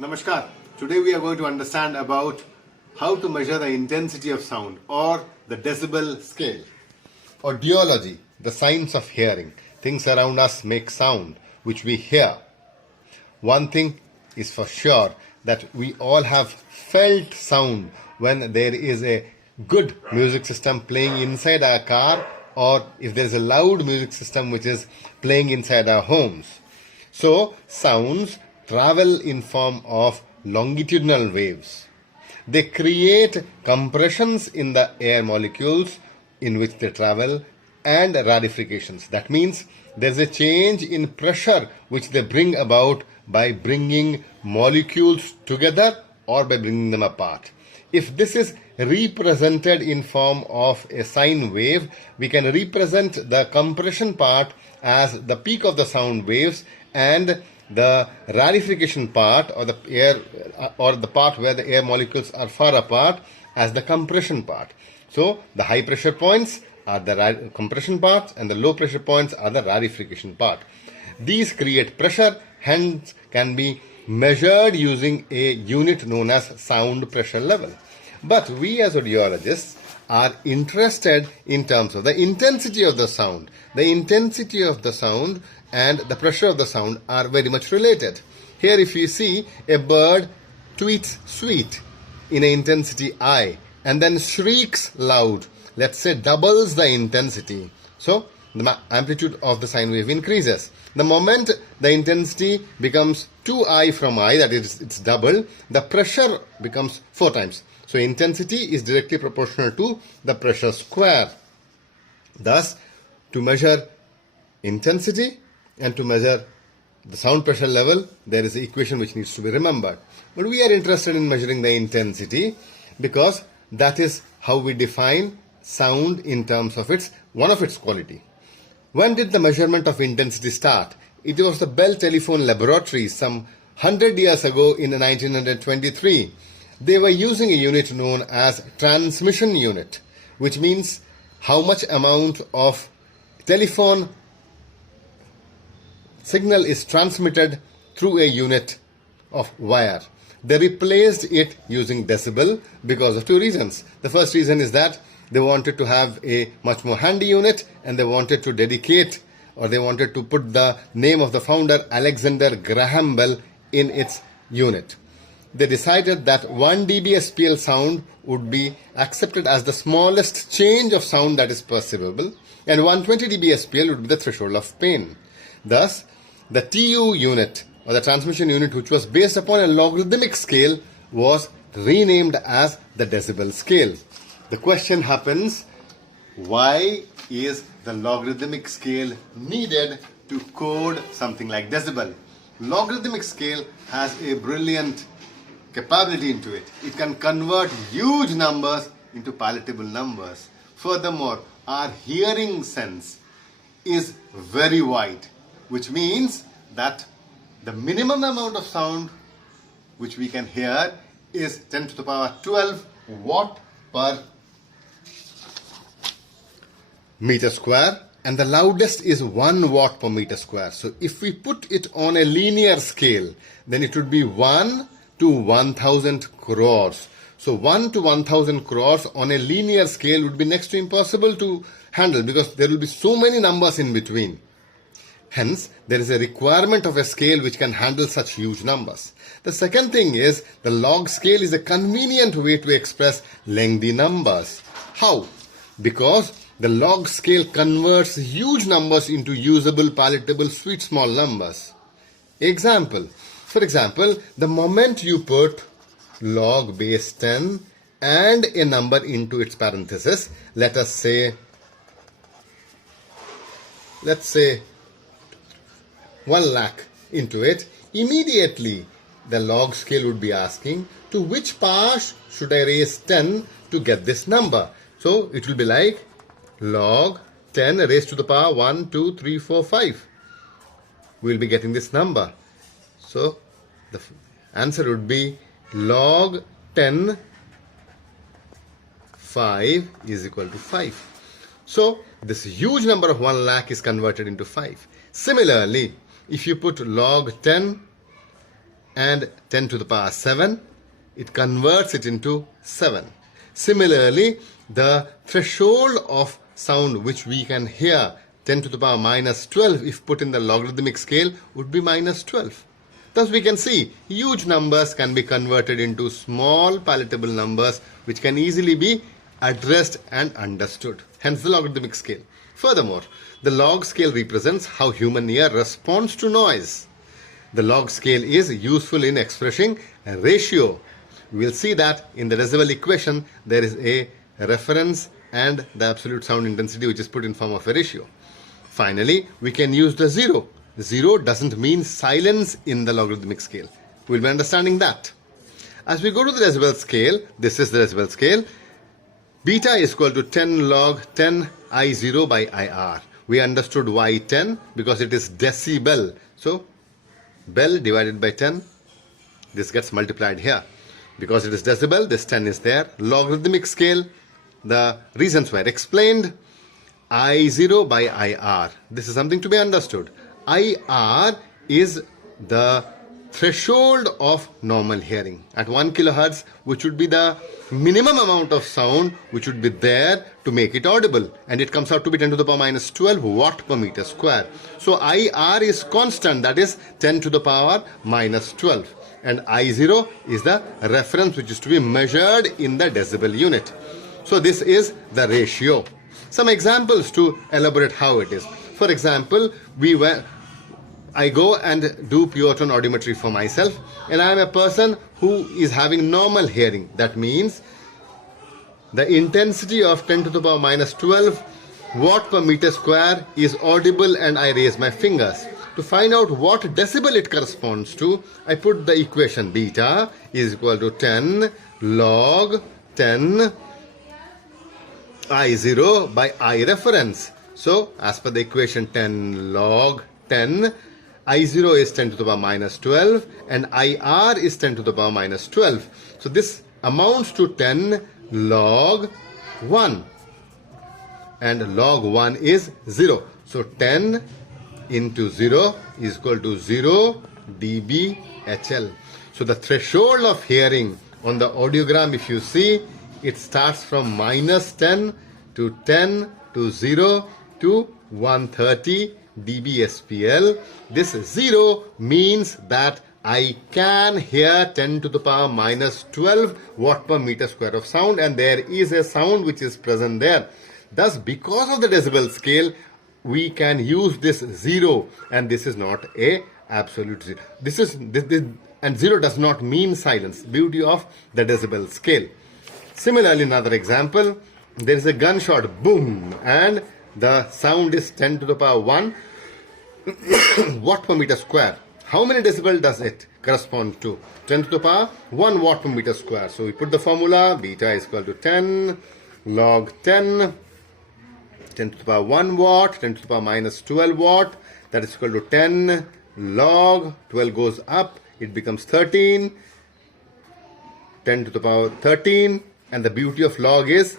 Namaskar. Today we are going to understand about how to measure the intensity of sound or the decibel scale. Audiology, the science of hearing. Things around us make sound, which we hear. One thing is for sure, that we all have felt sound when there is a good music system playing inside our car, or if there is a loud music system which is playing inside our homes. So sounds travel in form of longitudinal waves. They create compressions in the air molecules in which they travel and rarifications. That means there's a change in pressure which they bring about by bringing molecules together or by bringing them apart. If this is represented in form of a sine wave, we can represent the compression part as the peak of the sound waves and the rarefication part or the air or the part where the air molecules are far apart as the compression part. So the high pressure points are the compression parts and the low pressure points are the rarefication part. These create pressure, hence can be measured using a unit known as sound pressure level. But we as audiologists are interested in terms of the intensity of the sound. The intensity of the sound and the pressure of the sound are very much related. Here if you see a bird tweets sweet in an intensity I and then shrieks loud, let's say doubles the intensity. So the amplitude of the sine wave increases. The moment the intensity becomes 2I from I, that is it's double, the pressure becomes 4 times. So intensity is directly proportional to the pressure square. Thus, to measure intensity and to measure the sound pressure level, there is an equation which needs to be remembered. But we are interested in measuring the intensity because that is how we define sound in terms of one of its quality. When did the measurement of intensity start? It was the Bell Telephone Laboratories some 100 years ago in 1923. They were using a unit known as transmission unit, which means how much amount of telephone signal is transmitted through a unit of wire. They replaced it using decibel because of 2 reasons. The first reason is that they wanted to have a much more handy unit and they wanted to dedicate or they wanted to put the name of the founder Alexander Graham Bell in its unit. They decided that 1 dBSPL sound would be accepted as the smallest change of sound that is perceivable and 120 dBSPL would be the threshold of pain. Thus, the TU unit or the transmission unit, which was based upon a logarithmic scale, was renamed as the decibel scale. The question happens, why is the logarithmic scale needed to code something like decibel? Logarithmic scale has a brilliant capability into it. It can convert huge numbers into palatable numbers. Furthermore, our hearing sense is very wide, which means that the minimum amount of sound which we can hear is 10 to the power 12 watt per meter square, and the loudest is 1 watt per meter square. So if we put it on a linear scale, then it would be 1 to 1000 crores. So 1 to 1000 crores on a linear scale would be next to impossible to handle because there will be so many numbers in between. Hence, there is a requirement of a scale which can handle such huge numbers. The second thing is, the log scale is a convenient way to express lengthy numbers. How? Because the log scale converts huge numbers into usable, palatable, sweet small numbers. For example, the moment you put log base 10 and a number into its parenthesis, let's say 1 lakh into it, immediately the log scale would be asking to which power should I raise 10 to get this number. So it will be like log 10 raised to the power 1, 2, 3, 4, 5. We will be getting this number. So the answer would be log 10 5 is equal to 5. So this huge number of 1 lakh is converted into 5. Similarly, if you put log 10 and 10 to the power 7, it converts it into 7. Similarly, the threshold of sound which we can hear, 10 to the power minus 12, if put in the logarithmic scale, would be minus 12. Thus we can see huge numbers can be converted into small palatable numbers which can easily be addressed and understood. Hence the logarithmic scale. Furthermore, the log scale represents how human ear responds to noise. The log scale is useful in expressing a ratio. We will see that in the decibel equation there is a reference and the absolute sound intensity which is put in form of a ratio. Finally, we can use the 0. 0 doesn't mean silence in the logarithmic scale. We'll be understanding that. As we go to the decibel scale, this is the decibel scale. Beta is equal to 10 log 10 I0 by IR. We understood why 10 because it is decibel. So, bell divided by 10, this gets multiplied here. Because it is decibel, this 10 is there. Logarithmic scale, the reasons were explained. I0 by IR. This is something to be understood. IR is the threshold of normal hearing at 1 kilohertz, which would be the minimum amount of sound which would be there to make it audible, and it comes out to be 10 to the power minus 12 watt per meter square. So IR is constant, that is 10 to the power minus 12, and I0 is the reference which is to be measured in the decibel unit. So this is the ratio. Some examples to elaborate how it is. For example, I go and do pure tone audiometry for myself, and I am a person who is having normal hearing. That means the intensity of 10 to the power minus 12 watt per meter square is audible, and I raise my fingers. To find out what decibel it corresponds to, I put the equation beta is equal to 10 log 10 I0 by I reference. So as per the equation 10 log 10, I0 is 10 to the power minus 12 and IR is 10 to the power minus 12. So this amounts to 10 log 1, and log 1 is 0. So 10 into 0 is equal to 0 dBHL. So the threshold of hearing on the audiogram, if you see, it starts from minus 10 to 10 to 0 to 130 dBSPL. This 0 means that I can hear 10 to the power minus 12 watt per meter square of sound, and there is a sound which is present there. Thus, because of the decibel scale, we can use this 0, and this is not a absolute 0. And 0 does not mean silence. Beauty of the decibel scale. Similarly, another example, there is a gunshot, boom, and the sound is 10 to the power 1 watt per meter square. How many decibel does it correspond to? 10 to the power 1 watt per meter square. So we put the formula, beta is equal to 10 log 10, 10 to the power 1 watt, 10 to the power minus 12 watt, that is equal to 10 log, 12 goes up, it becomes 13, 10 to the power 13, and the beauty of log is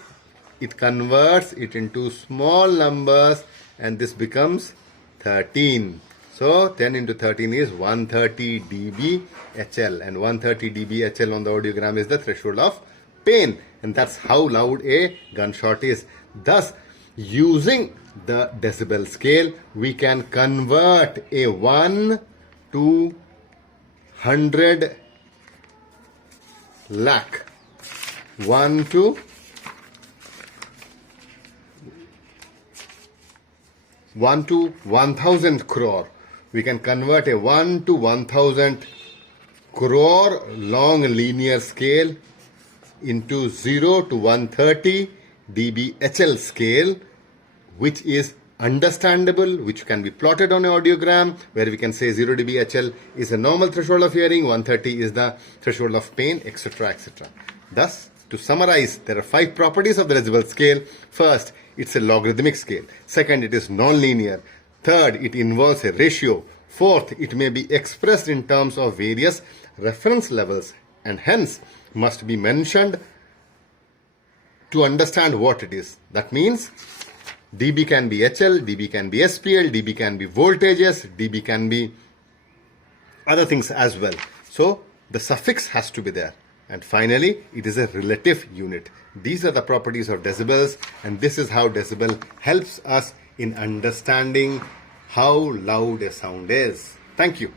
it converts it into small numbers, and this becomes 13. So 10 into 13 is 130 dBHL, and 130 dBHL on the audiogram is the threshold of pain, and that's how loud a gunshot is. Thus, using the decibel scale, we can convert a 1 to 100 lakh, 1 to 1000 crore. We can convert a 1 to 1000 crore long linear scale into 0 to 130 dBHL scale, which is understandable, which can be plotted on an audiogram, where we can say 0 dBHL is a normal threshold of hearing, 130 is the threshold of pain, etc., etc. Thus, to summarize, there are 5 properties of the decibel scale. First, it's a logarithmic scale. Second, it is non-linear. Third, it involves a ratio. Fourth, it may be expressed in terms of various reference levels, and hence must be mentioned to understand what it is. That means dB can be HL, dB can be SPL, dB can be voltages, dB can be other things as well. So the suffix has to be there. And finally, it is a relative unit. These are the properties of decibels, and this is how decibel helps us in understanding how loud a sound is. Thank you.